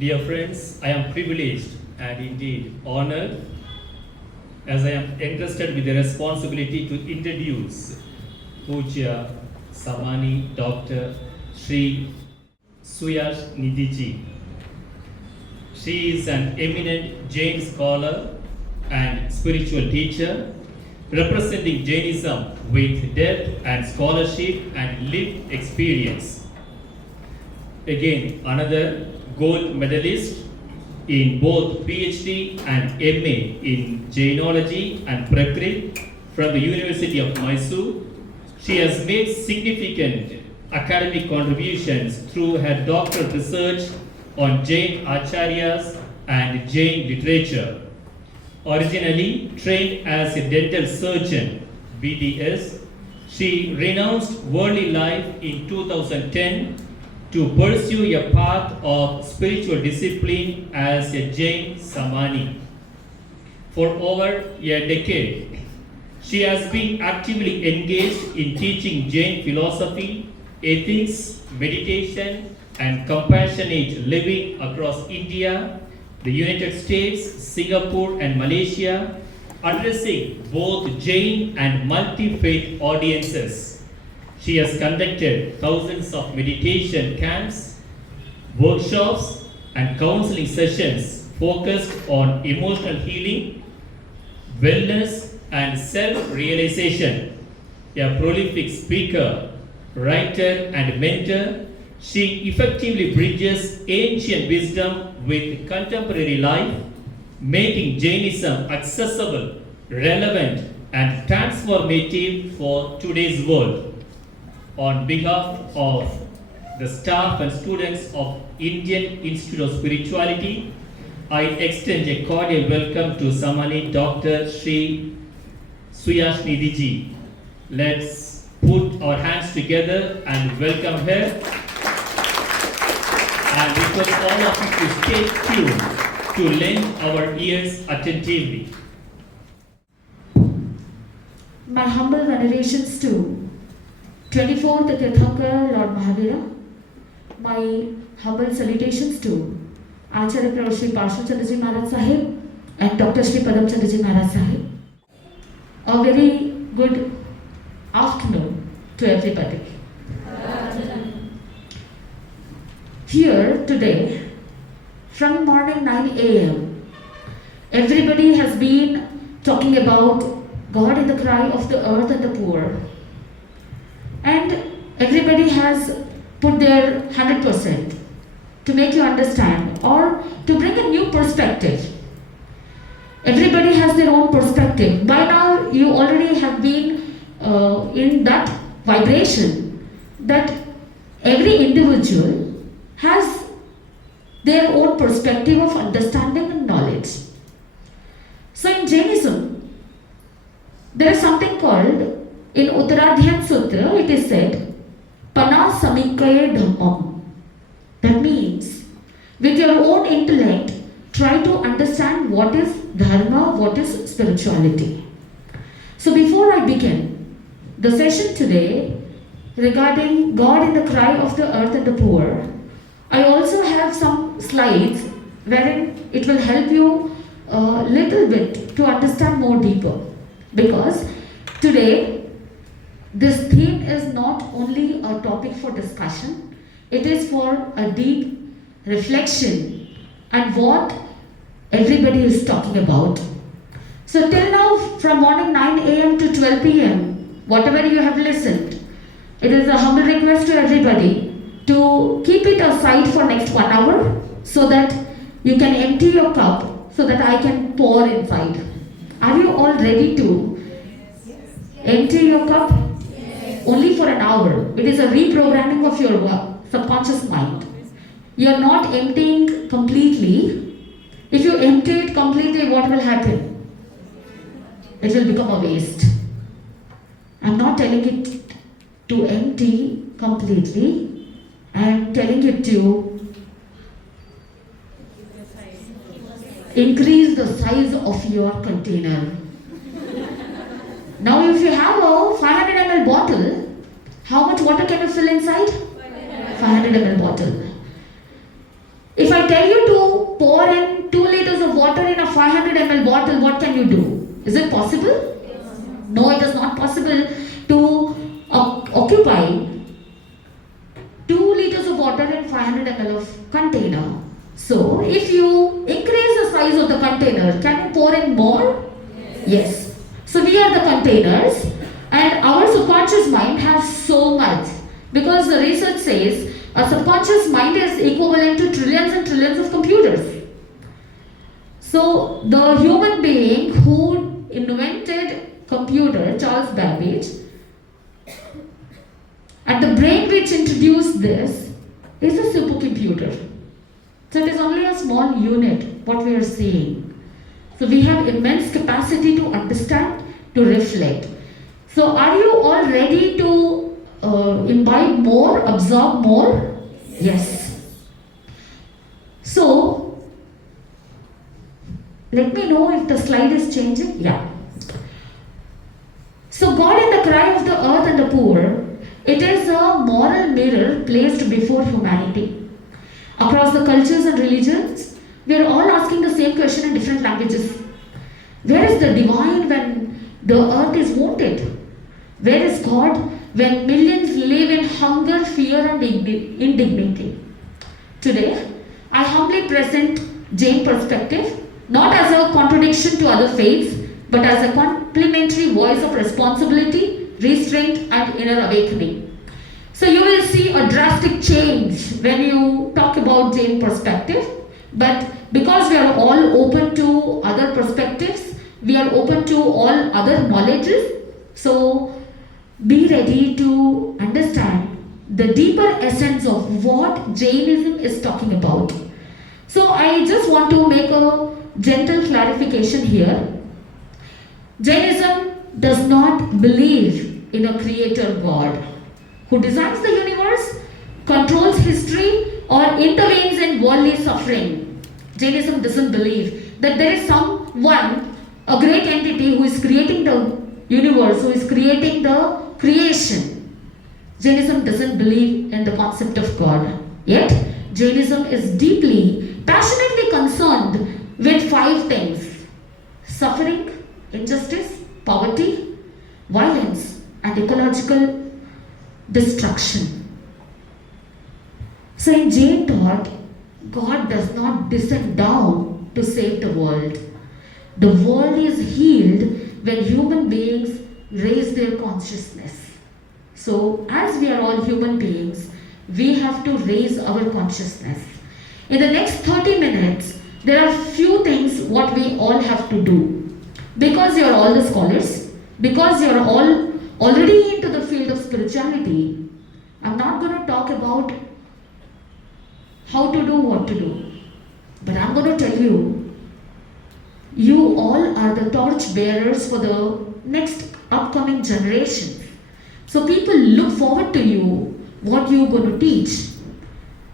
Dear friends, I am privileged and indeed honored as I am entrusted with the responsibility to introduce Puja Samani Dr. Sri Suyashnidhi Ji. She is an eminent Jain scholar and spiritual teacher representing Jainism with depth and scholarship and lived experience. Again, another gold medalist in both PhD and MA in Jainology and Prakrit from the University of Mysore. She has made significant academic contributions through her doctoral research on Jain Acharyas and Jain literature. Originally trained as a dental surgeon, BDS, she renounced worldly life in 2010 to pursue a path of spiritual discipline as a Jain Samani. For over a decade, she has been actively engaged in teaching Jain philosophy, ethics, meditation, and compassionate living across India, the United States, Singapore, and Malaysia, addressing both Jain and multi-faith audiences. She has conducted thousands of meditation camps, workshops, and counseling sessions focused on emotional healing, wellness, and self-realization. A prolific speaker, writer, and mentor, she effectively bridges ancient wisdom with contemporary life, making Jainism accessible, relevant, and transformative for today's world. On behalf of the staff and students of Indian Institute of Spirituality, I extend a cordial welcome to Samani Dr. Sri Suyashnidhi Ji. Let's put our hands together and welcome her. And request all of you to stay tuned to lend our ears attentively. My humble venerations to 24th Tirthankar Lord Mahavira. My humble salutations to Acharya Prabhu Sri Parshva Ji Maharaj Sahib and Dr. Sri Padam Ji Maharaj Sahib. A very good afternoon to everybody. Here today, from morning 9 a.m., everybody has been talking about God in the cry of the earth and the poor. And everybody has put their 100% to make you understand or to bring a new perspective. Everybody has their own perspective. By now, you already have been in that vibration that every individual has their own perspective of understanding and knowledge. So in Jainism, there is something called, in Uttaradhyan Sutra, it is said, Pana Samikaye Dhammam. That means, with your own intellect, try to understand what is dharma, what is spirituality. So before I begin the session today regarding God in the cry of the earth and the poor, I also have some slides wherein it will help you a little bit to understand more deeper. Because today, this theme is not only a topic for discussion, it is for a deep reflection and what everybody is talking about. So till now, from morning 9 a.m. to 12 p.m., whatever you have listened, it is a humble request to everybody to keep it aside for next 1 hour so that you can empty your cup so that I can pour inside. Are you all ready to empty your cup? Only for an hour. It is a reprogramming of your subconscious mind. You are not emptying completely. If you empty it completely, what will happen? It will become a waste. I am not telling it to empty completely. I am telling it to increase the size of your container. Now if you have a 500 ml bottle, how much water can you fill inside? 500 ml bottle. If I tell you to have 500 ml bottle, what can you do? Is it possible? No, it is not possible to occupy 2 liters of water in 500 ml of container. So, if you increase the size of the container, can you pour in more? Yes. So, we are the containers, and our subconscious mind has so much, because the research says a subconscious mind is equivalent to trillions and trillions of computers. So, the human being who invented computer, Charles Babbage, and the brain which introduced this is a supercomputer. So it is only a small unit, what we are seeing. So we have immense capacity to understand, to reflect. So are you all ready to imbibe more, absorb more? Yes. So, let me know if the slide is changing. Yeah. So God in the cry of the earth and the poor, it is a moral mirror placed before humanity. Across the cultures and religions, we are all asking the same question in different languages. Where is the divine when the earth is wounded? Where is God when millions live in hunger, fear and indignity? Today, I humbly present Jain perspective, not as a contradiction to other faiths, but as a complementary voice of responsibility, restraint and inner awakening. So you will see a drastic change when you talk about Jain perspective, but because we are all open to other perspectives, we are open to all other knowledges, so be ready to understand the deeper essence of what Jainism is talking about. So I just want to make a gentle clarification here. Jainism does not believe in a creator God who designs the universe, controls history, or intervenes in worldly suffering. Jainism doesn't believe that there is someone, a great entity who is creating the universe, who is creating the creation. Jainism doesn't believe in the concept of God. Yet, Jainism is deeply, passionately concerned with 5 things: suffering, injustice, poverty, violence, and ecological destruction. So in Jain thought, God does not descend down to save the world. The world is healed when human beings raise their consciousness. So as we are all human beings, we have to raise our consciousness. In the next 30 minutes, there are few things what we all have to do. Because you are all the scholars, because you are all already into the field of spirituality, I'm not going to talk about how to do what to do. But I'm going to tell you, you all are the torch bearers for the next upcoming generations. So people look forward to you, what you're going to teach.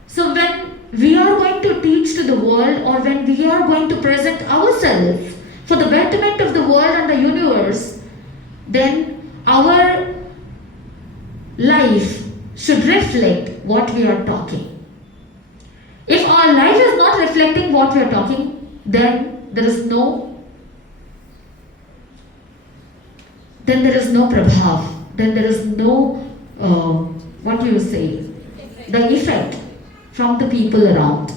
So when we are going to teach to the world, or when we are going to present ourselves for the betterment of the world and the universe, then our life should reflect what we are talking. If our life is not reflecting what we are talking, then there is no prabhav, then there is no, the effect from the people around.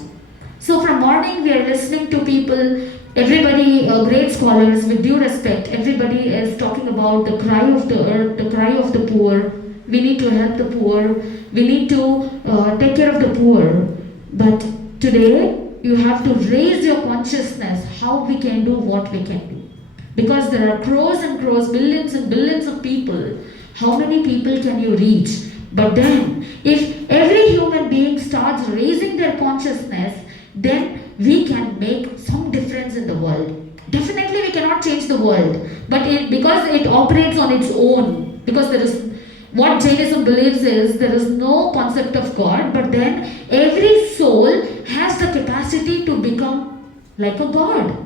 So from morning we are listening to people, everybody, great scholars, with due respect, everybody is talking about the cry of the earth, the cry of the poor. We need to help the poor, we need to take care of the poor. But today, you have to raise your consciousness how we can do what we can do. Because there are crores and crores, billions and billions of people. How many people can you reach? But then, if every human being starts raising their consciousness, then we can make some difference in the world. Definitely we cannot change the world, but because it operates on its own, because there is, what Jainism believes is, there is no concept of God, but then every soul has the capacity to become like a God.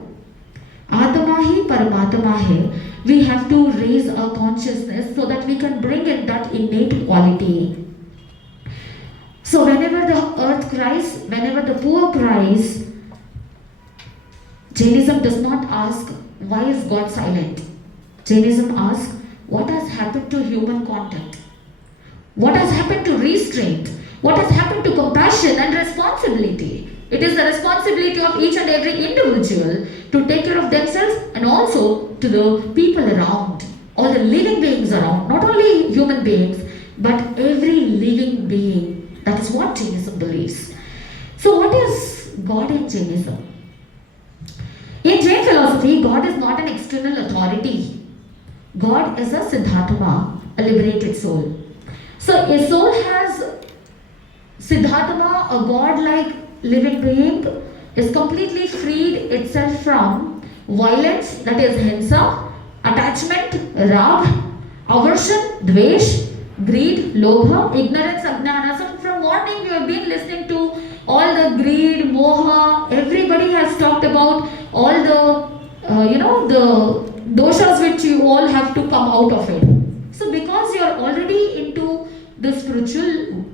Atmahi Paramatmahi. We have to raise our consciousness so that we can bring in that innate quality. So whenever the earth cries, whenever the poor cries, Jainism does not ask, why is God silent? Jainism asks, what has happened to human contact? What has happened to restraint? What has happened to compassion and responsibility? It is the responsibility of each and every individual to take care of themselves and also to the people around, all the living beings around, not only human beings, but every living being. That is what Jainism believes. So what is God in Jainism? In Jain philosophy, God is not an external authority. God is a Siddhartha, a liberated soul. So a soul has Siddhartha, a godlike living being, is completely freed itself from violence, that is Ahimsa, attachment, rag, aversion, dvesh, greed, lobha, ignorance, ajnana. So from morning you have been listening to all the greed, moha. Everybody has talked about all the the doshas which you all have to come out of it. So because you are already into the spiritual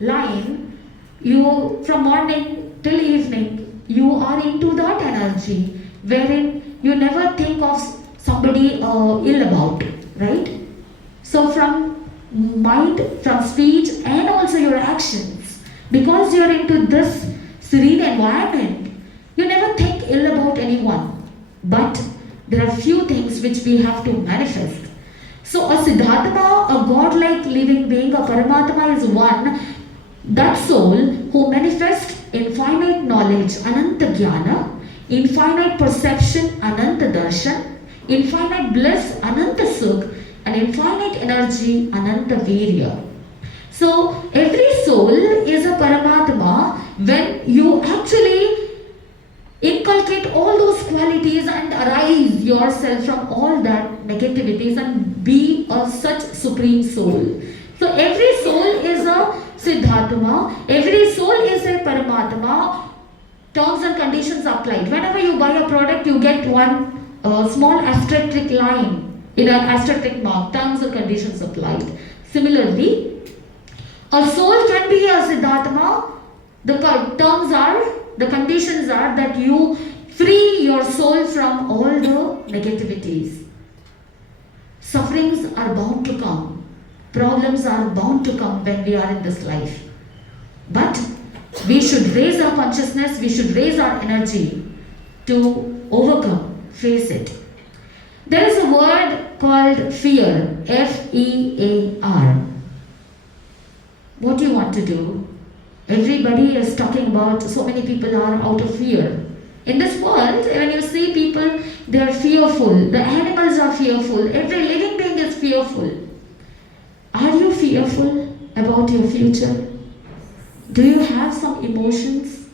line, you from morning till evening you are into that energy wherein you never think of somebody ill about, right? So from mind, from speech, and also your actions, because you are into this serene environment, you never think ill about anyone. But there are few things which we have to manifest. So a Siddhartha, a godlike living being, a Paramatma is one, that soul who manifests infinite knowledge, Ananta Jnana, infinite perception, Ananta Darshan, infinite bliss, Ananta Sukh, and infinite energy, Ananta Virya. So every soul is a Paramatma when you actually inculcate all those qualities and arise yourself from all that negativities and be a such supreme soul. So every soul is a Siddhartha, every soul is a Paramatma. Terms and conditions applied. Whenever you buy a product, you get one small asterisk line in an asterisk mark, terms and conditions applied. Similarly, a soul can be a Siddhartha. The conditions are that you free your soul from all the negativities. Sufferings are bound to come. Problems are bound to come when we are in this life. But we should raise our consciousness, we should raise our energy to overcome, face it. There is a word called fear, F-E-A-R. What do you want to do? Everybody is talking about, so many people are out of fear. In this world, when you see people, they are fearful. The animals are fearful. Every living being is fearful. Are you fearful about your future? Do you have some emotions?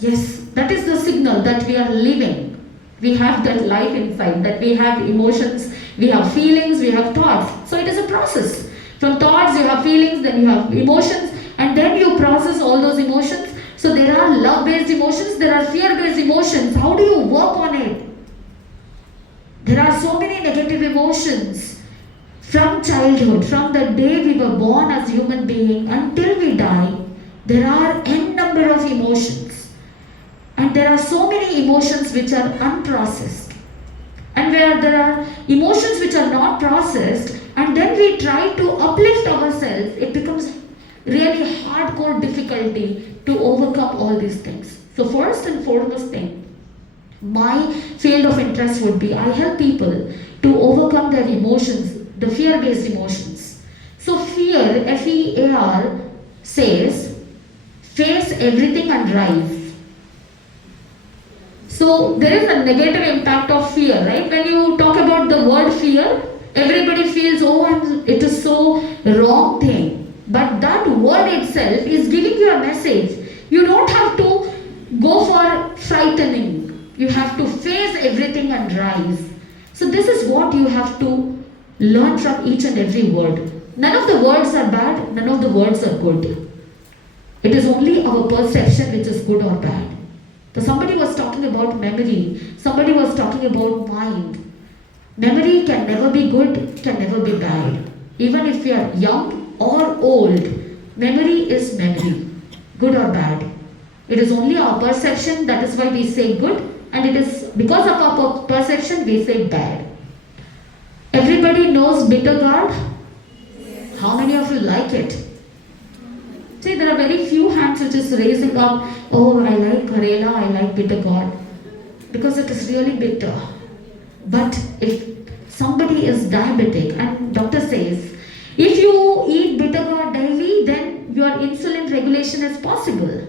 Yes, that is the signal that we are living. We have that life inside, that we have emotions, we have feelings, we have thoughts. So it is a process. From thoughts you have feelings, then you have emotions, and then you process all those emotions. So there are love-based emotions, there are fear-based emotions. How do you work on it? There are so many negative emotions. From childhood, from the day we were born as human beings until we die, there are n number of emotions. And there are so many emotions which are unprocessed. And where there are emotions which are not processed, and then we try to uplift ourselves, it becomes really hardcore difficulty to overcome all these things. So first and foremost thing, my field of interest would be, I help people to overcome their emotions, the fear-based emotions. So fear, F-E-A-R, says, face everything and rise. So there is a negative impact of fear, right? When you talk about the word fear, everybody feels, oh, it is so wrong thing. But that word itself is giving you a message. You don't have to go for frightening. You have to face everything and rise. So this is what you have to learn from each and every word. None of the words are bad, none of the words are good. It is only our perception which is good or bad. So somebody was talking about memory, somebody was talking about mind. Memory can never be good, can never be bad. Even if we are young or old, memory is memory, good or bad. It is only our perception, that is why we say good and it is because of our perception we say bad. Everybody knows bitter gourd? How many of you like it? See, there are very few hands which is raising up, oh, I like Karela, I like bitter gourd, because it is really bitter. But if somebody is diabetic and doctor says, if you eat bitter gourd daily, then your insulin regulation is possible.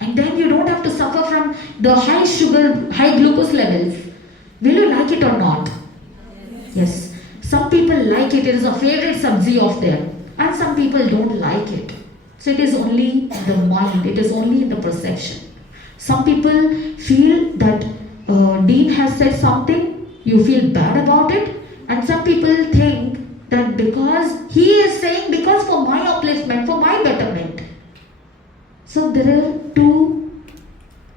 And then you don't have to suffer from the high sugar, high glucose levels. Will you like it or not? Yes. Some people like it, it is a favorite sabzi of them. And some people don't like it. So it is only the mind, it is only in the perception. Some people feel that Dean has said something, you feel bad about it. And some people think that because he is saying, because for my upliftment, for my betterment. So there are two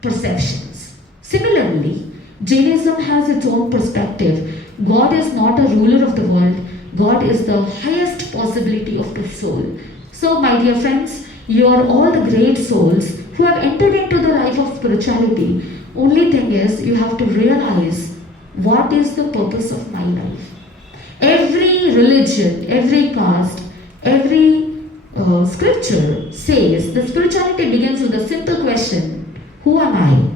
perceptions. Similarly, Jainism has its own perspective. God is not a ruler of the world. God is the highest possibility of the soul. So my dear friends, you are all the great souls who have entered into the life of spirituality. Only thing is, you have to realize what is the purpose of my life. Every religion, every caste, every scripture says the spirituality begins with a simple question: who am I?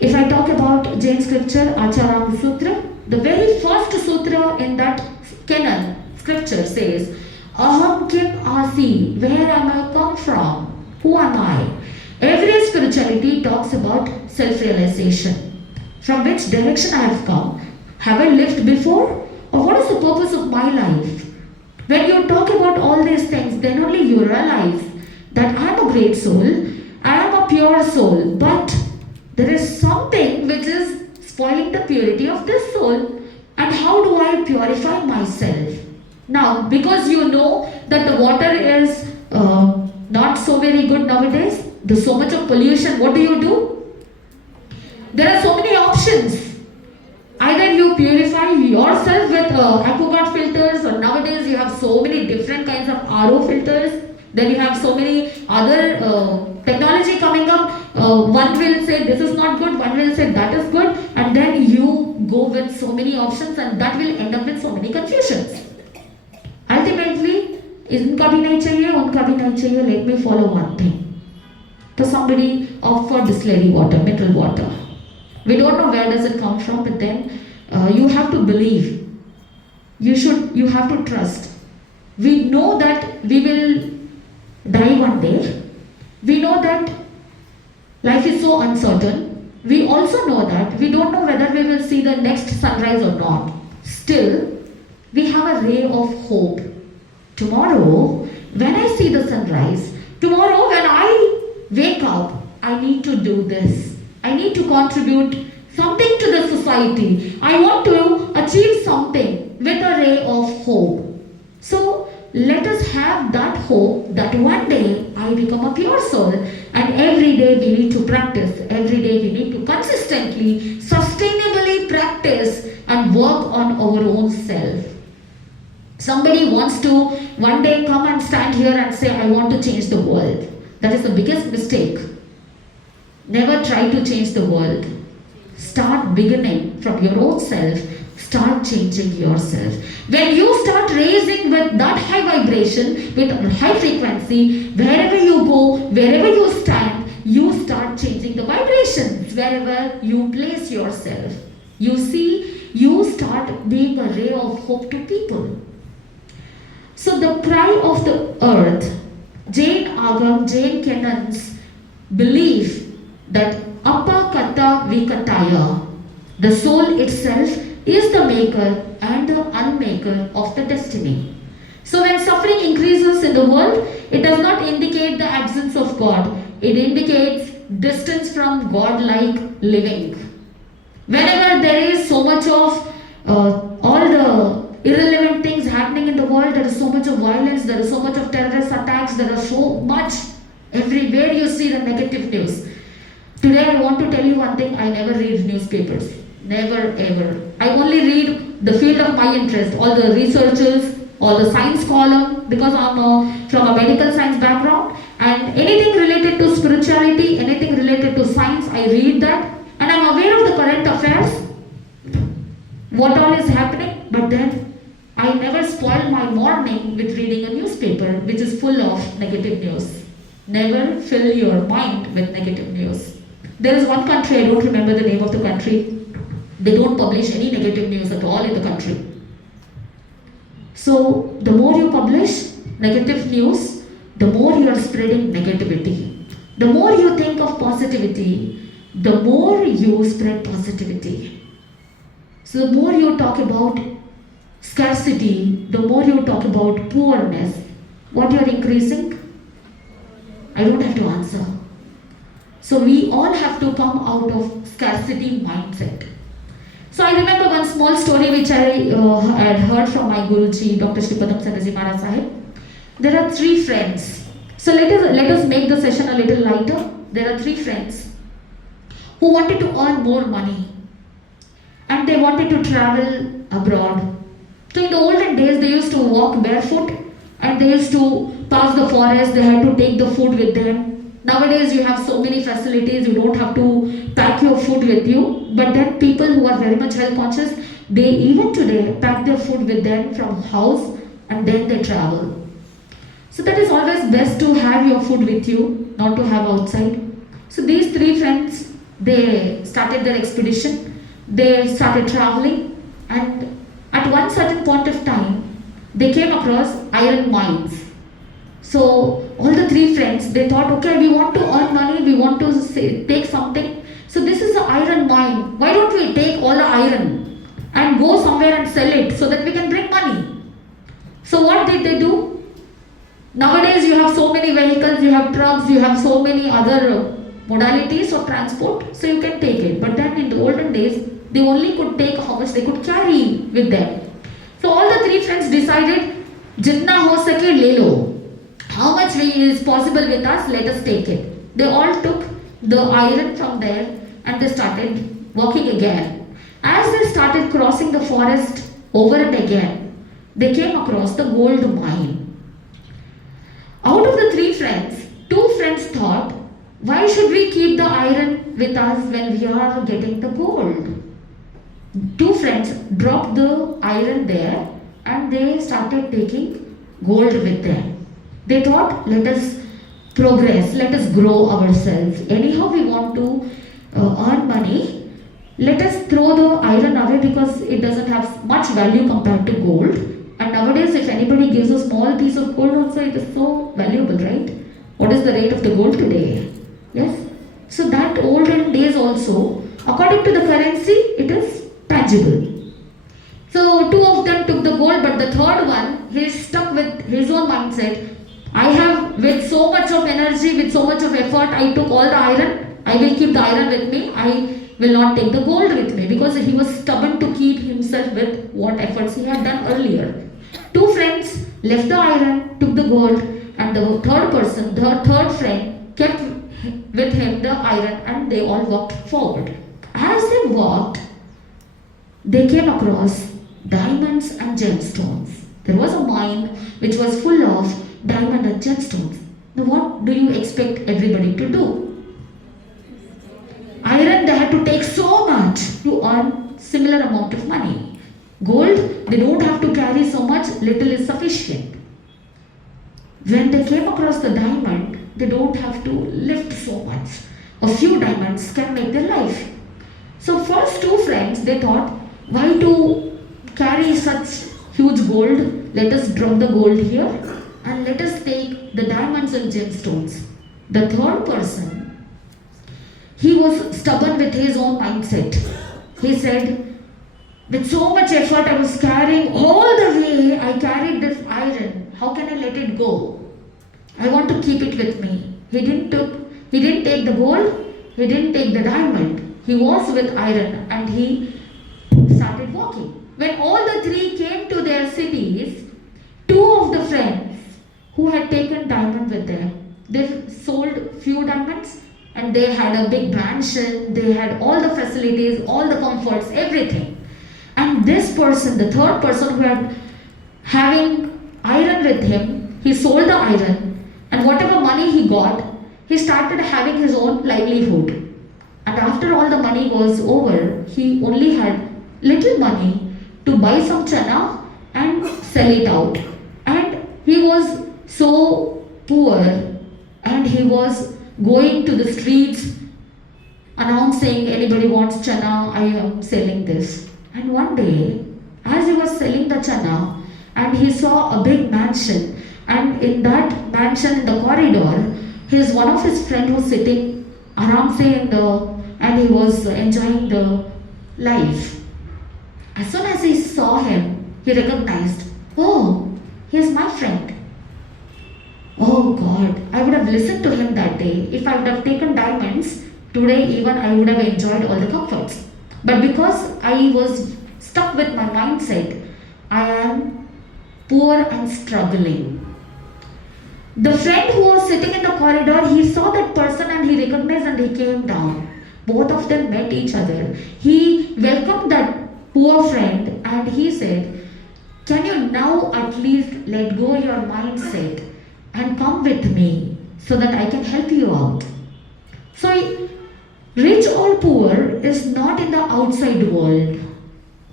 If I talk about Jain scripture, Acharanga Sutra, the very first sutra in that canon scripture says, Aham kim asi, where am I come from? Who am I? Every spirituality talks about self-realization. From which direction I have come? Have I lived before? Or what is the purpose of my life? When you talk about all these things, then only you realize that I am a great soul, I am a pure soul, but there is something which is spoiling the purity of this soul. And how do I purify myself? Now, because you know that the water is not so very good nowadays, there's so much of pollution, what do? There are so many options. Either you purify yourself with AquaGuard filters, or nowadays you have so many different kinds of RO filters. Then you have so many other technology coming up. One will say this is not good, one will say that is good, and then you go with so many options, and that will end up with so many confusions. Ultimately, इनका भी नहीं चाहिए, उनका भी नहीं चाहिए. Let me follow one thing. So somebody offered distillery water, mineral water. We don't know where does it come from, but then you have to believe. You have to trust. We know that we will die one day. We know that life is so uncertain. We also know that we don't know whether we will see the next sunrise or not. Still, we have a ray of hope. Tomorrow, when I see the sunrise, tomorrow when I wake up, I need to do this. I need to contribute something to the society. I want to achieve something with a ray of hope. So let us have that hope that one day I become a pure soul, and every day we need to practice. Every day we need to consistently, sustainably practice and work on our own self. Somebody wants to one day come and stand here and say, I want to change the world. That is the biggest mistake. Never try to change the world. Start beginning from your own self. Start changing yourself. When you start raising with that high vibration, with high frequency, wherever you go, wherever you stand, you start changing the vibrations wherever you place yourself. You see, you start being a ray of hope to people. So the cry of the earth, Jain Agam, Jain canons believe that Apakata Vikataya, the soul itself, is the maker and the unmaker of the destiny. So when suffering increases in the world, it does not indicate the absence of God. It indicates distance from godlike living. Whenever there is so much of all the irrelevant things happening in the world, there is so much of violence, there is so much of terrorist attacks, there is so much, everywhere you see the negative news. Today I want to tell you one thing, I never read newspapers. Never ever. I only read the field of my interest, all the researchers, all the science column, because I'm from a medical science background, and anything related to spirituality, anything related to science, I read that, and I'm aware of the affairs, what all is happening, but then I never spoil my morning with reading a newspaper which is full of negative news. Never fill your mind with negative news. There is one country, I don't remember the name of the country, they don't publish any negative news at all in the country. So the more you publish negative news, the more you are spreading negativity. The more you think of positivity, the more you spread positivity. So the more you talk about scarcity, the more you talk about poorness, what you are increasing? I don't have to answer. So we all have to come out of scarcity mindset. So I remember one small story which I had heard from my Guruji, Dr. Shripadam Sanaji Maharaj Sahib. There are 3 friends. So let us make the session a little lighter. There are 3 friends who wanted to earn more money and they wanted to travel abroad. So in the olden days they used to walk barefoot and they used to pass the forest, they had to take the food with them. Nowadays you have so many facilities, you don't have to pack your food with you. But then people who are very much health conscious, they even today pack their food with them from house and then they travel. So that is always best to have your food with you, not to have outside. So these 3 friends, they started their expedition, they started traveling, and at one certain point of time, they came across iron mines. So all the 3 friends, they thought, okay, we want to earn money, we want to take something. So this is the iron mine. Why don't we take all the iron and go somewhere and sell it so that we can bring money? So what did they do? Nowadays you have so many vehicles, you have trucks, you have so many other modalities of transport, so you can take it. But then in the olden days, they only could take how much they could carry with them. So all the 3 friends decided, jitna ho sake le lo. How much is possible with us, let us take it. They all took the iron from there and they started walking again. As they started crossing the forest over and again, they came across the gold mine. Out of the 3 friends, 2 friends thought, why should we keep the iron with us when we are getting the gold? 2 friends dropped the iron there and they started taking gold with them. They thought, let us progress, let us grow ourselves. Anyhow we want to earn money, let us throw the iron away because it doesn't have much value compared to gold. And nowadays if anybody gives a small piece of gold also, it is so valuable, right? What is the rate of the gold today? Yes? So that olden days also, according to the currency, it is tangible. So 2 of them took the gold, but the 3rd one, he is stuck with his own mindset. I have, with so much of energy, with so much of effort, I took all the iron. I will keep the iron with me. I will not take the gold with me, because he was stubborn to keep himself with what efforts he had done earlier. 2 friends left the iron, took the gold, and the 3rd person, the 3rd friend, kept with him the iron, and they all walked forward. As they walked, they came across diamonds and gemstones. There was a mine which was full of diamond and gemstones. Now what do you expect everybody to do? Iron, they had to take so much to earn similar amount of money. Gold, they don't have to carry so much, little is sufficient. When they came across the diamond, they don't have to lift so much. A few diamonds can make their life. So first 2 friends, they thought, why to carry such huge gold? Let us drop the gold here and let us take the diamonds and gemstones. The 3rd person, he was stubborn with his own mindset. He said, with so much effort I was carrying all the way, I carried this iron. How can I let it go? I want to keep it with me. He didn't take the gold, he didn't take the diamond. He was with iron and he started walking. When all the 3 came to their cities, 2 of the friends who had taken diamond with them, they sold few diamonds and they had a big mansion, they had all the facilities, all the comforts, everything. And this person, the 3rd person who had having iron with him, he sold the iron, and whatever money he got, he started having his own livelihood. And after all the money was over, he only had little money to buy some chana and sell it out. And he was so poor, and he was going to the streets announcing, anybody wants chana, I am selling this. And one day, as he was selling the chana, and he saw a big mansion, and in that mansion in the corridor, one of his friend was sitting aram se and he was enjoying the life. As soon as he saw him, he recognized, oh, he is my friend. Oh God, I would have listened to him that day. If I would have taken diamonds, today even I would have enjoyed all the comforts. But because I was stuck with my mindset, I am poor and struggling. The friend who was sitting in the corridor, he saw that person and he recognized and he came down. Both of them met each other. He welcomed that poor friend and he said, can you now at least let go your mindset and come with me so that I can help you out? So rich or poor is not in the outside world.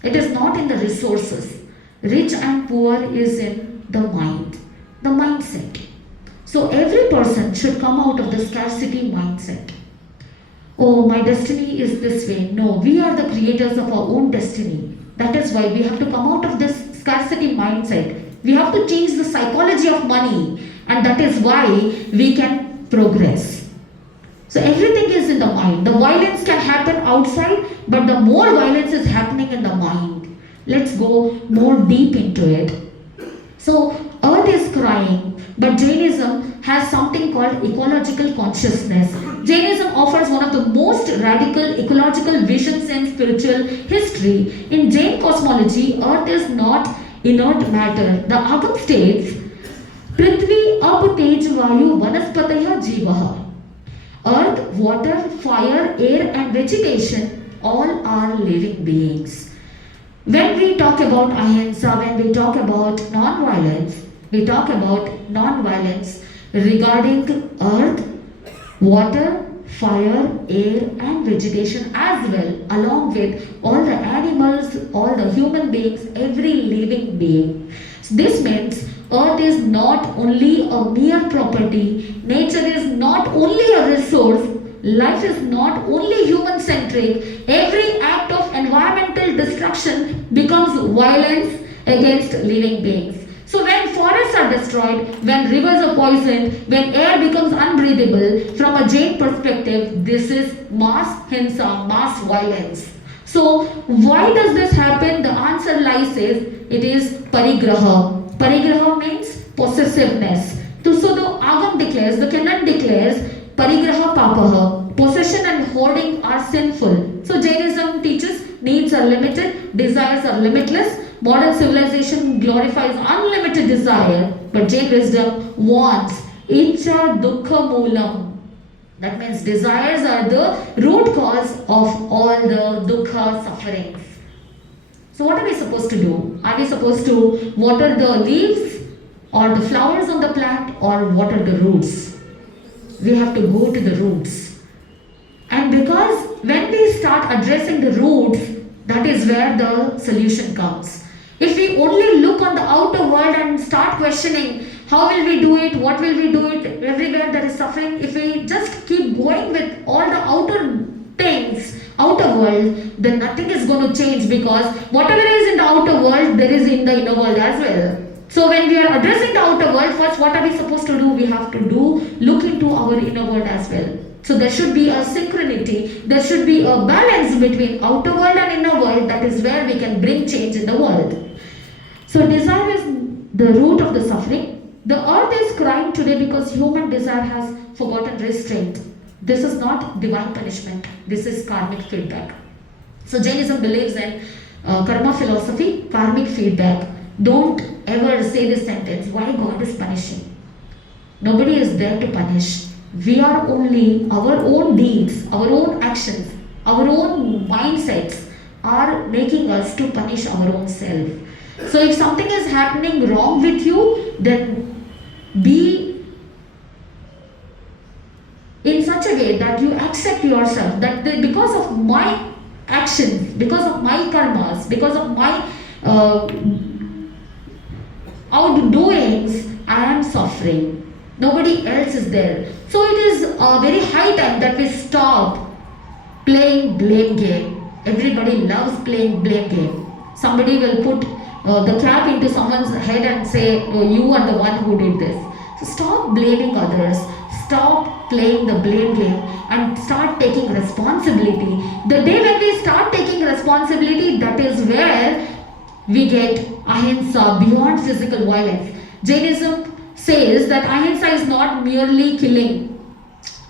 It is not in the resources. Rich and poor is in the mind, the mindset. So every person should come out of the scarcity mindset. Oh, my destiny is this way. No, we are the creators of our own destiny. That is why we have to come out of this scarcity mindset. We have to change the psychology of money, and that is why we can progress. So everything is in the mind. The violence can happen outside, but the more violence is happening in the mind. Let's go more deep into it. So earth is crying, but Jainism has something called ecological consciousness. Jainism offers one of the most radical ecological visions in spiritual history. In Jain cosmology, earth is not inert matter. The Agam states, Prithvi ab tej vayu vanaspataya jivaha. Earth, water, fire, air and vegetation all are living beings. When we talk about Ahimsa, when we talk about non-violence, we talk about non-violence regarding earth, water, fire, air and vegetation as well, along with all the animals, all the human beings, every living being. So this means earth is not only a mere property, nature is not only a resource, life is not only human-centric. Every act of environmental destruction becomes violence against living beings. So when forests are destroyed, when rivers are poisoned, when air becomes unbreathable, from a Jain perspective, this is mass hinsa, mass violence. So why does this happen? The answer lies is, it is Aparigraha. Aparigraha means possessiveness. So the Agam declares, the canon declares, Aparigraha papaha. Possession and hoarding are sinful. So Jainism teaches needs are limited, desires are limitless. Modern civilization glorifies unlimited desire, but Jain wisdom wants icha dukkha moolam. That means desires are the root cause of all the dukkha sufferings. So what are we supposed to do? Are we supposed to water the leaves or the flowers on the plant or water the roots? We have to go to the roots. And because when we start addressing the roots, that is where the solution comes. If we only look on the outer world and start questioning how will we do it, what will we do it, everywhere there is suffering, if we just keep going with all the outer things, outer world, then nothing is going to change, because whatever is in the outer world, there is in the inner world as well. So when we are addressing the outer world, first what are we supposed to do? We have to look into our inner world as well. So there should be a synchronity, there should be a balance between outer world and inner world. That is where we can bring change in the world. So desire is the root of the suffering. The earth is crying today because human desire has forgotten restraint. This is not divine punishment, this is karmic feedback. So Jainism believes in karma philosophy, karmic feedback. Don't ever say this sentence, why God is punishing? Nobody is there to punish. We are only, our own deeds, our own actions, our own mindsets are making us to punish our own self. So if something is happening wrong with you, then be in such a way that you accept yourself, that because of my actions, because of my karmas, because of my uh, outdoings, I am suffering. Nobody else is there. So it is a very high time that we stop playing blame game. Everybody loves playing blame game. Somebody will put the cap into someone's head and say, oh, you are the one who did this. So stop blaming others. Stop playing the blame game and start taking responsibility. The day when we start taking responsibility, that is where we get Ahimsa, beyond physical violence. Jainism says that Ahimsa is not merely killing,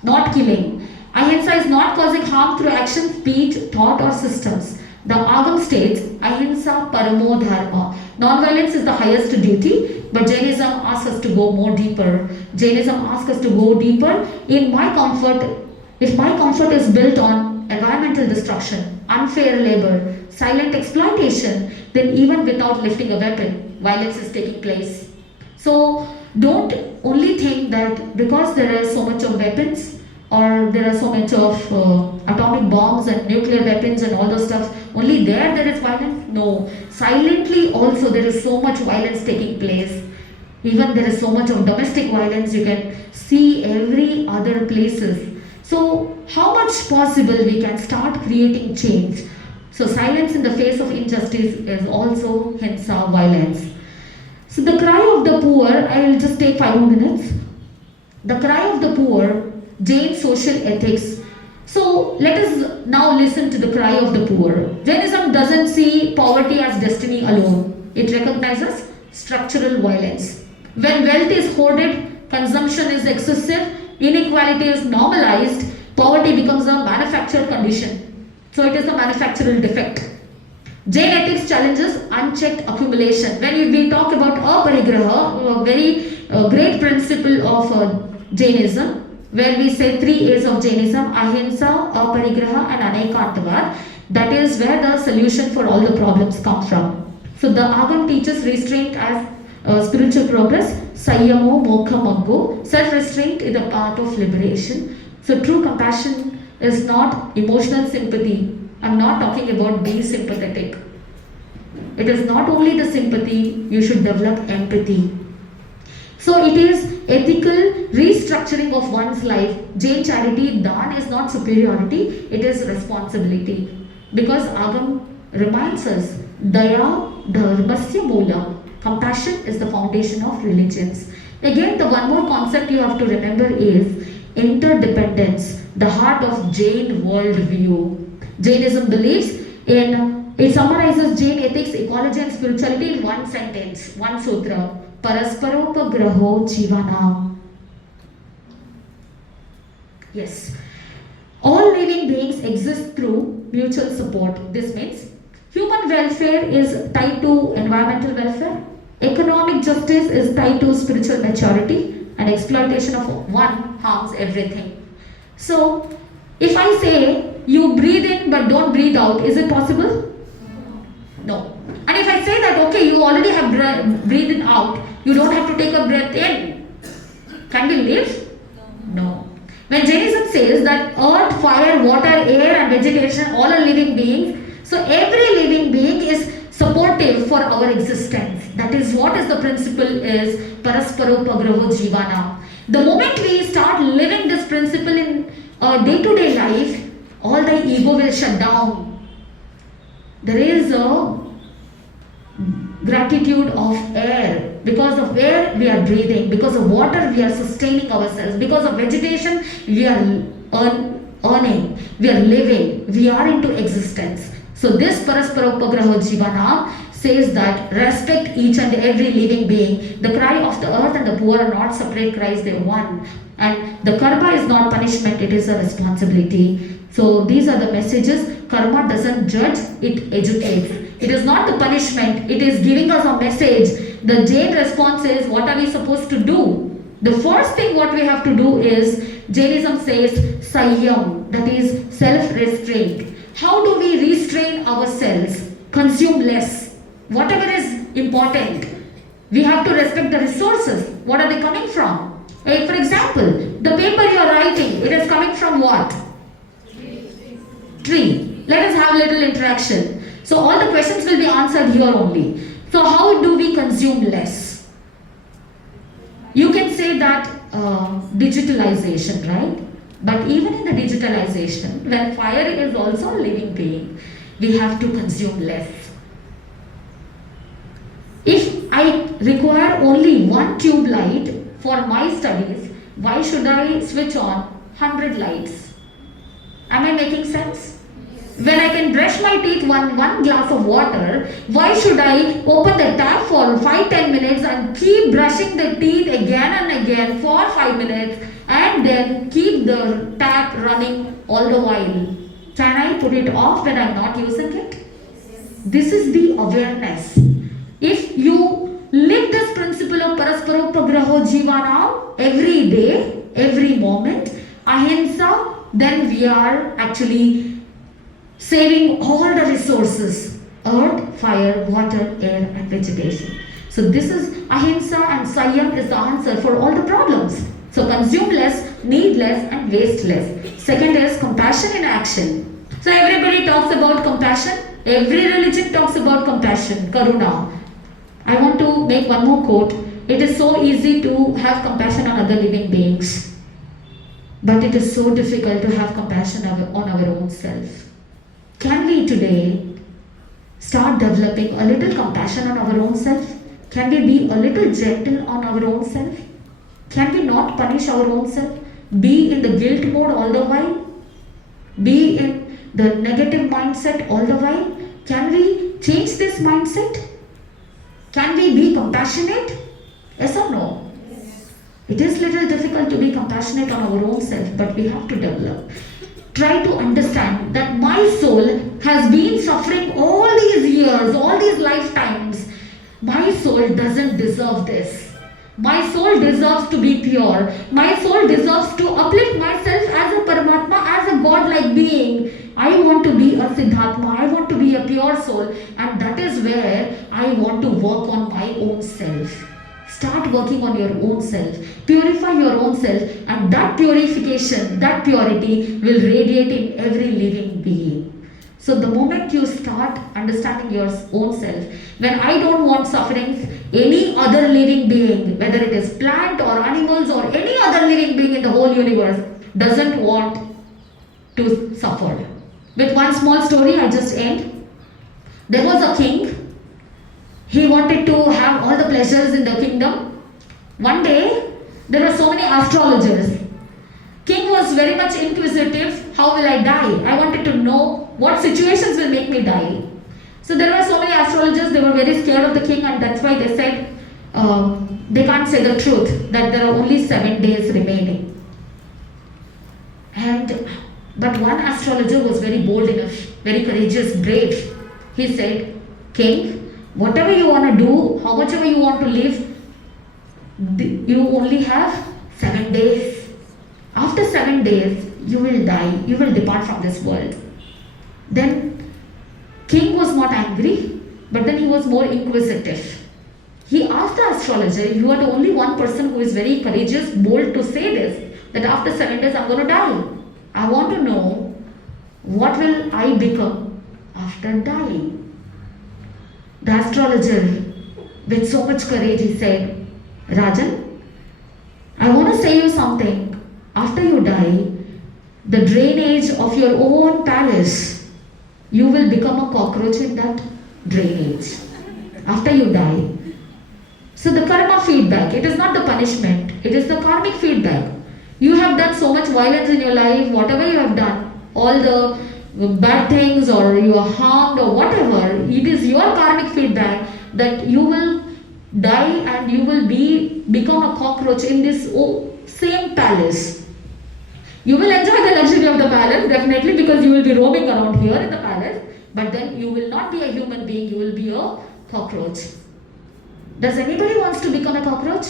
not killing. Ahimsa is not causing harm through action, speech, thought or systems. The Agam states, Ahimsa paramo dharma. Non-violence is the highest duty, but Jainism asks us to go more deeper. Jainism asks us to go deeper. In my comfort, if my comfort is built on environmental destruction, unfair labor, silent exploitation, then even without lifting a weapon, violence is taking place. So don't only think that because there are so much of weapons or there are so much of atomic bombs and nuclear weapons and all those stuff, only there is violence. No, silently also there is so much violence taking place. Even there is so much of domestic violence, you can see every other places. So how much possible we can start creating change. So silence in the face of injustice is also Ahimsa violence. So the cry of the poor, I will just take 5 more minutes. The cry of the poor, Jain social ethics. So let us now listen to the cry of the poor. Jainism doesn't see poverty as destiny alone. It recognizes structural violence. When wealth is hoarded, consumption is excessive, inequality is normalized, poverty becomes a manufactured condition. So it is a manufactural defect. Jain ethics challenges unchecked accumulation. When we talk about Aparigraha, a very great principle of Jainism, where we say 3 A's of Jainism, Ahimsa, Aparigraha and Anekantavad, that is where the solution for all the problems come from. So the Agam teaches restraint as spiritual progress, Sayamo, Mokha, Maggo. Self-restraint is a part of liberation. So true compassion is not emotional sympathy. I'm not talking about being sympathetic. It is not only the sympathy, you should develop empathy. So it is ethical restructuring of one's life. Jain charity, Dan is not superiority, it is responsibility. Because Agam reminds us, Daya dharmasya moola. Compassion is the foundation of religions. Again, the one more concept you have to remember is interdependence, the heart of Jain worldview. Jainism believes in, it summarizes Jain ethics, ecology and spirituality in one sentence, one sutra. Parasparopagraho jivana. Yes. All living beings exist through mutual support. This means human welfare is tied to environmental welfare, economic justice is tied to spiritual maturity, and exploitation of one harms everything. So, if I say you breathe in but don't breathe out, is it possible? No. And if I say that, okay, you already have breathed out, you don't have to take a breath in, can we live? No. When Jainism says that earth, fire, water, air and vegetation, all are living beings, so every living being is supportive for our existence. That is what is the principle is Parasparopagraho Jivana. The moment we start living this principle in our day-to-day life, all the ego will shut down. There is a gratitude of air. Because of air we are breathing. Because of water we are sustaining ourselves. Because of vegetation we are earning. We are living. We are into existence. So this Parasparopagraho Jivana says that respect each and every living being. The cry of the earth and the poor are not separate cries, they are one. And the karma is not punishment, it is a responsibility. So these are the messages. Karma doesn't judge, it educates. It is not the punishment, it is giving us a message. The Jain response is, what are we supposed to do? The first thing what we have to do is, Jainism says, Sayyam, that is self-restraint. How do we restrain ourselves? Consume less. Whatever is important. We have to respect the resources. What are they coming from? For example, the paper you are writing, it is coming from what? tree. Let us have a little interaction. So all the questions will be answered here only. So how do we consume less? You can say that digitalization, right? But even in the digitalization, when fire is also a living being, we have to consume less. If I require only one tube light for my studies, why should I switch on 100 lights? Am I making sense? When I can brush my teeth one glass of water, why should I open the tap for 5-10 minutes and keep brushing the teeth again and again for 5 minutes and then keep the tap running all the while? Can I put it off when I'm not using it? This is the awareness. If you live this principle of Parasparo Pragraho Jivanam every day, every moment, Ahimsa, then we are actually saving all the resources: earth, fire, water, air and vegetation. So this is Ahimsa, and Sanyam is the answer for all the problems. So consume less, need less and waste less. Second is compassion in action. So everybody talks about compassion. Every religion talks about compassion, Karuna. I want to make one more quote. It is so easy to have compassion on other living beings, but it is so difficult to have compassion on our own self. Can we today start developing a little compassion on our own self? Can we be a little gentle on our own self? Can we not punish our own self? Be in the guilt mode all the while? Be in the negative mindset all the while? Can we change this mindset? Can we be compassionate? Yes or no? It is little difficult to be compassionate on our own self, but we have to develop. Try to understand that my soul has been suffering all these years, all these lifetimes. My soul doesn't deserve this. My soul deserves to be pure. My soul deserves to uplift myself as a Paramatma, as a godlike being. I want to be a Siddhatma. I want to be a pure soul. And that is where I want to work on my own self. Start working on your own self. Purify your own self, and that purification, that purity will radiate in every living being. So the moment you start understanding your own self, when I don't want sufferings, any other living being, whether it is plant or animals or any other living being in the whole universe, doesn't want to suffer. With one small story, I just end. There was a king. He wanted to have all the pleasures in the kingdom. One day, there were so many astrologers. King was very much inquisitive. How will I die? I wanted to know what situations will make me die. So there were so many astrologers. They were very scared of the king, and that's why they said they can't say the truth, that there are only 7 days remaining. But one astrologer was very bold enough, very courageous, brave. He said, King, whatever you want to do, how much ever you want to live, you only have 7 days. After 7 days, you will die. You will depart from this world. Then, king was not angry, but then he was more inquisitive. He asked the astrologer, you are the only one person who is very courageous, bold to say this, that after 7 days I'm going to die. I want to know, what will I become after dying? The astrologer, with so much courage, he said, Rajan, I want to say you something. After you die, the drainage of your own palace, you will become a cockroach in that drainage. After you die. So the karma feedback, it is not the punishment, it is the karmic feedback. You have done so much violence in your life, whatever you have done, all the bad things, or you are harmed or whatever, it is your karmic feedback that you will die and you will become a cockroach in this same palace. You will enjoy the luxury of the palace, definitely, because you will be roaming around here in the palace, but then you will not be a human being, you will be a cockroach. Does anybody wants to become a cockroach?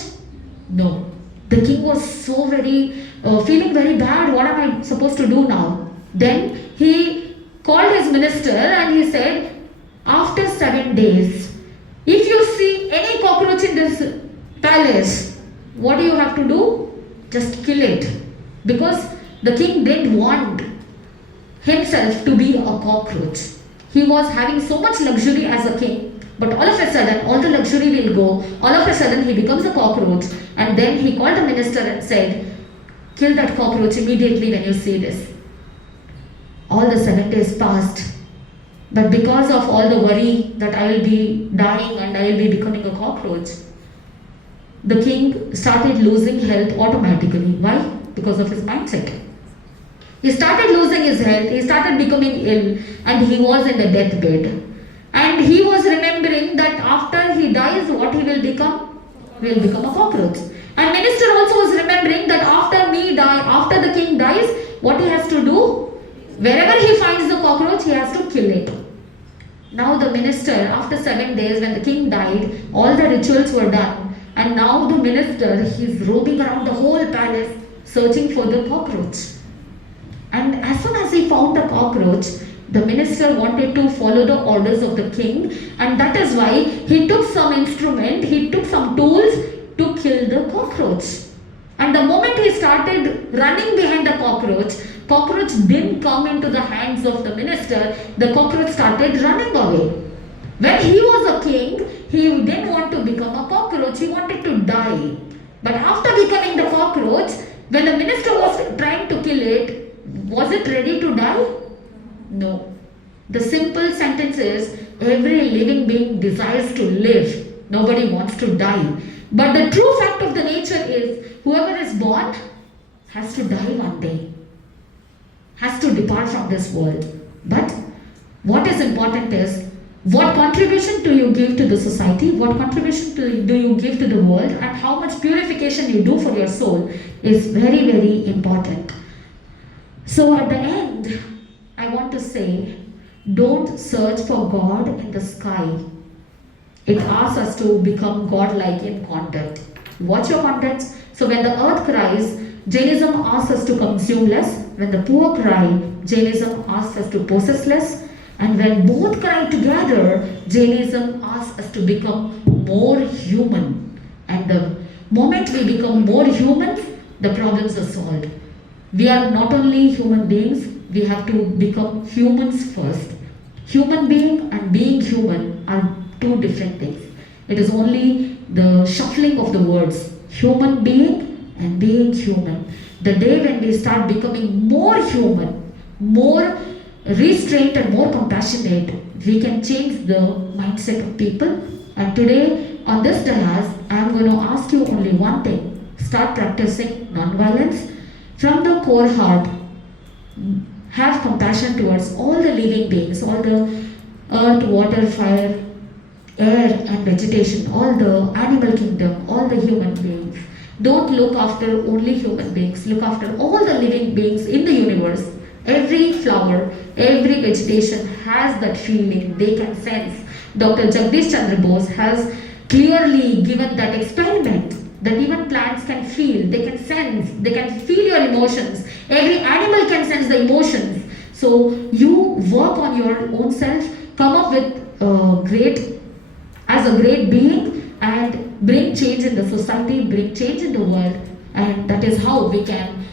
No. The king was so feeling very bad. What am I supposed to do now? Then he called his minister and he said, after 7 days, if you see any cockroach in this palace, what do you have to do? Just kill it. Because the king didn't want himself to be a cockroach. He was having so much luxury as a king, but all of a sudden, all the luxury will go. All of a sudden, he becomes a cockroach, and then he called the minister and said, "Kill that cockroach immediately when you see this." All the 7 days passed, but because of all the worry that I will be dying and I will be becoming a cockroach, the king started losing health automatically. Why? Because of his mindset. He started losing his health, he started becoming ill, and he was in the deathbed. And he was remembering that after he dies, what he will become? He will become a cockroach. And minister also was remembering that after the king dies, what he has to do? Wherever he finds the cockroach, he has to kill it. Now the minister, after 7 days, when the king died, all the rituals were done. And now the minister, he's roaming around the whole palace, searching for the cockroach. And as soon as he found the cockroach, the minister wanted to follow the orders of the king, and that is why he took some instrument, he took some tools to kill the cockroach. And the moment he started running behind the cockroach didn't come into the hands of the minister, the cockroach started running away. When he was a king, he didn't want to become a cockroach, he wanted to die. But after becoming the cockroach, when the minister was trying to kill it, was it ready to die? No. The simple sentence is, every living being desires to live. Nobody wants to die. But the true fact of the nature is, whoever is born has to die one day. Has to depart from this world. But what is important is, what contribution do you give to the society? What contribution do you give to the world? And how much purification you do for your soul is very, very important. So at the end, I want to say, don't search for God in the sky. It asks us to become godlike in conduct. Watch your conduct. So when the earth cries, Jainism asks us to consume less. When the poor cry, Jainism asks us to possess less. And when both cry together, Jainism asks us to become more human. And the moment we become more human, the problems are solved. We are not only human beings, we have to become humans first. Human being and being human are two different things. It is only the shuffling of the words, human being and being human. The day when we start becoming more human, more restraint and more compassionate, we can change the mindset of people. And today on this dais, I am going to ask you only one thing. Start practicing non-violence. From the core heart, have compassion towards all the living beings, all the earth, water, fire, air and vegetation, all the animal kingdom, all the human beings. Don't look after only human beings, look after all the living beings in the universe. Every flower, every vegetation has that feeling, they can sense. Dr. Jagdish Chandra Bose has clearly given that experiment that even plants can feel, they can sense, they can feel your emotions. Every animal can sense the emotions. So you work on your own self, come up with as a great being and bring change in the society, bring change in the world, and that is how we can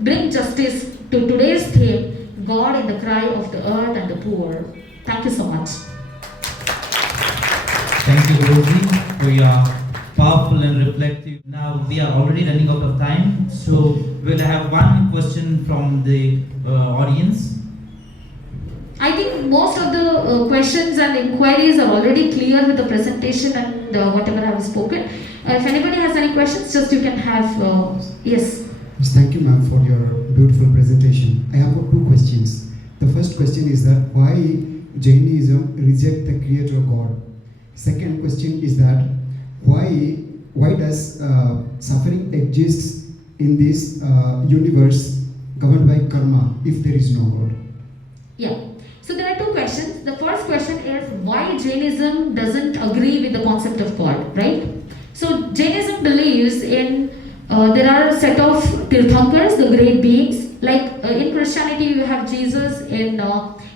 bring justice to today's theme, God in the cry of the earth and the poor. Thank you so much. Thank you, Guruji, for your powerful and reflective. Now we are already running out of time, so we'll have one question from the audience. I think most of the questions and inquiries are already clear with the presentation and whatever I have spoken. If anybody has any questions, just you can have, yes. Yes, thank you, ma'am, for your beautiful presentation. I have got two questions. The first question is that why Jainism reject the creator God? Second question is that why does suffering exists in this universe governed by karma if there is no God? Yeah. So there are two questions. The first question is why Jainism doesn't agree with the concept of God, right? So Jainism believes in there are a set of Tirthankars, the great beings. Like in Christianity you have Jesus, in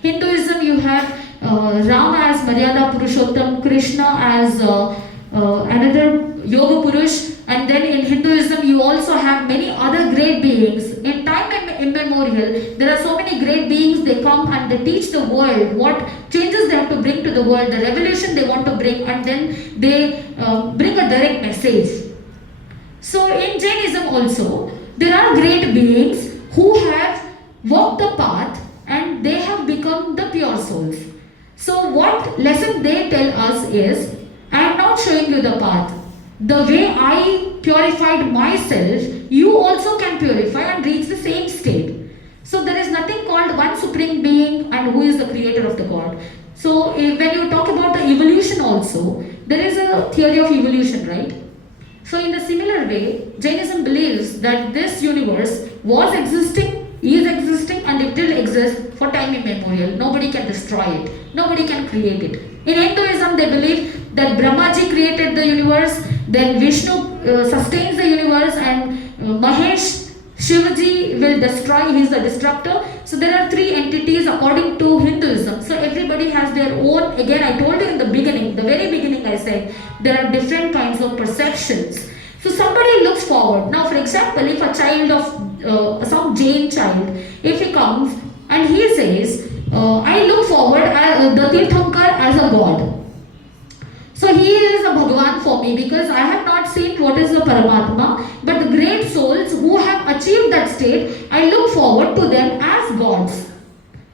Hinduism you have Rama as Maryada Purushottam, Krishna as another Yoga Purush, and then in Hinduism you also have many other great beings In time immemorial, there are so many great beings, they come and they teach the world what changes they have to bring to the world, the revolution they want to bring, and then they bring a direct message. So in Jainism also, there are great beings who have walked the path and they have become the pure souls. So what lesson they tell us is, I am not showing you the path. The way I purified myself, you also can purify and reach the same state. So there is nothing called one supreme being and who is the creator of the God. So when you talk about the evolution also, there is a theory of evolution, right? So in the similar way, Jainism believes that this universe was existing, is existing, and it will exist for time immemorial. Nobody can destroy it. Nobody can create it. In Hinduism, they believe that Brahmaji created the universe, then Vishnu sustains the universe, and Mahesh, Shivaji will destroy, he is the destructor. So there are three entities according to Hinduism. So everybody has their own, again I told you in the beginning, the very beginning I said, there are different kinds of perceptions. So somebody looks forward. Now for example, if a child of, some Jain child, if he comes and he says, I look forward at the Tirthankar as a god. So he is a Bhagavan for me because I have not seen what is the Paramatma, but the great souls who have achieved that state, I look forward to them as gods.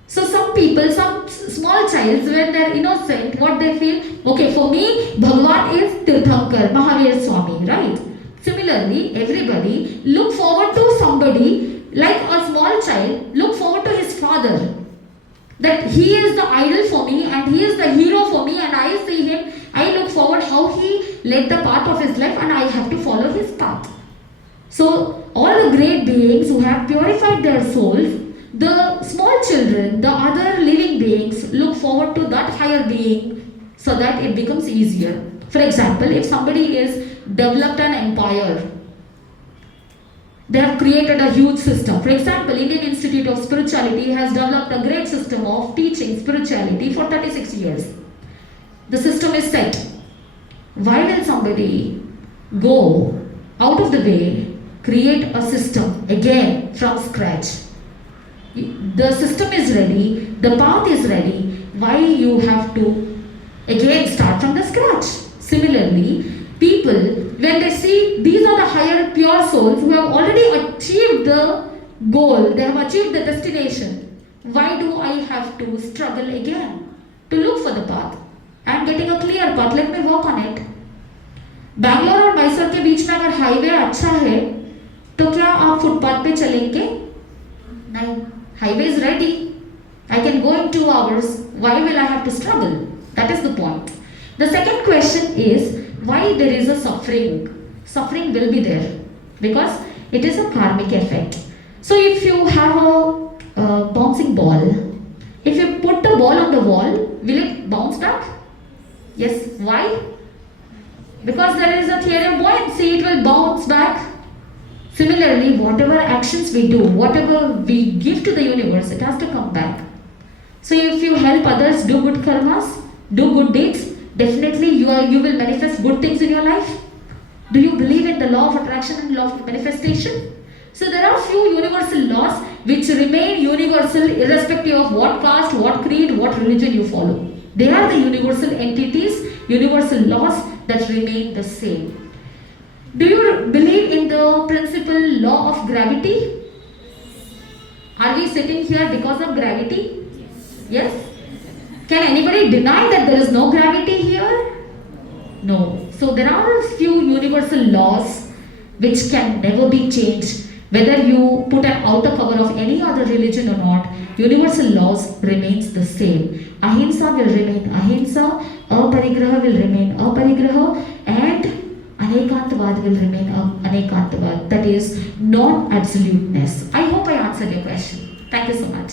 So some people, some small childs, when they are innocent, what they feel, okay, for me, Bhagavan is Tirthankar, Mahavir Swami, right? Similarly, everybody look forward to somebody, like a small child, look forward to his father. That he is the idol for me and he is the hero for me, and I see him, I look forward how he led the path of his life and I have to follow his path. So all the great beings who have purified their souls, the small children, the other living beings look forward to that higher being so that it becomes easier. For example, if somebody is developed an empire, they have created a huge system. For example, Indian Institute of Spirituality has developed a great system of teaching spirituality for 36 years. The system is set. Why will somebody go out of the way, create a system again from scratch? The system is ready, the path is ready. Why you have to again start from the scratch? Similarly, people, when they see these are the higher pure souls who have already achieved the goal, they have achieved the destination, why do I have to struggle again to look for the path? I am getting a clear path, let me work on it. Bangalore और मैसूर के बीच में अगर highway अच्छा है तो क्या आप footpath पे चलेंगे? नहीं, highway is ready. I can go in 2 hours. Why will I have to struggle? That is the point. The second question is, why there is a suffering? Suffering will be there because it is a karmic effect. So if you have a bouncing ball, if you put the ball on the wall, will it bounce back? Yes. Why? Because there is a theory of buoyancy, it will bounce back. Similarly, whatever actions we do, whatever we give to the universe, it has to come back. So if you help others do good karmas, do good deeds, definitely you will manifest good things in your life. Do you believe in the law of attraction and law of manifestation? So there are few universal laws which remain universal irrespective of what caste, what creed, what religion you follow. They are the universal entities, universal laws that remain the same. Do you believe in the principle law of gravity? Are we sitting here because of gravity? Yes? Can anybody deny that there is no gravity here? No. So there are a few universal laws which can never be changed. Whether you put an outer cover of any other religion or not, universal laws remains the same. Ahimsa will remain Ahimsa, Aparigraha will remain Aparigraha, and Anekantavad will remain Anekantavad. That is non-absoluteness. I hope I answered your question. Thank you so much.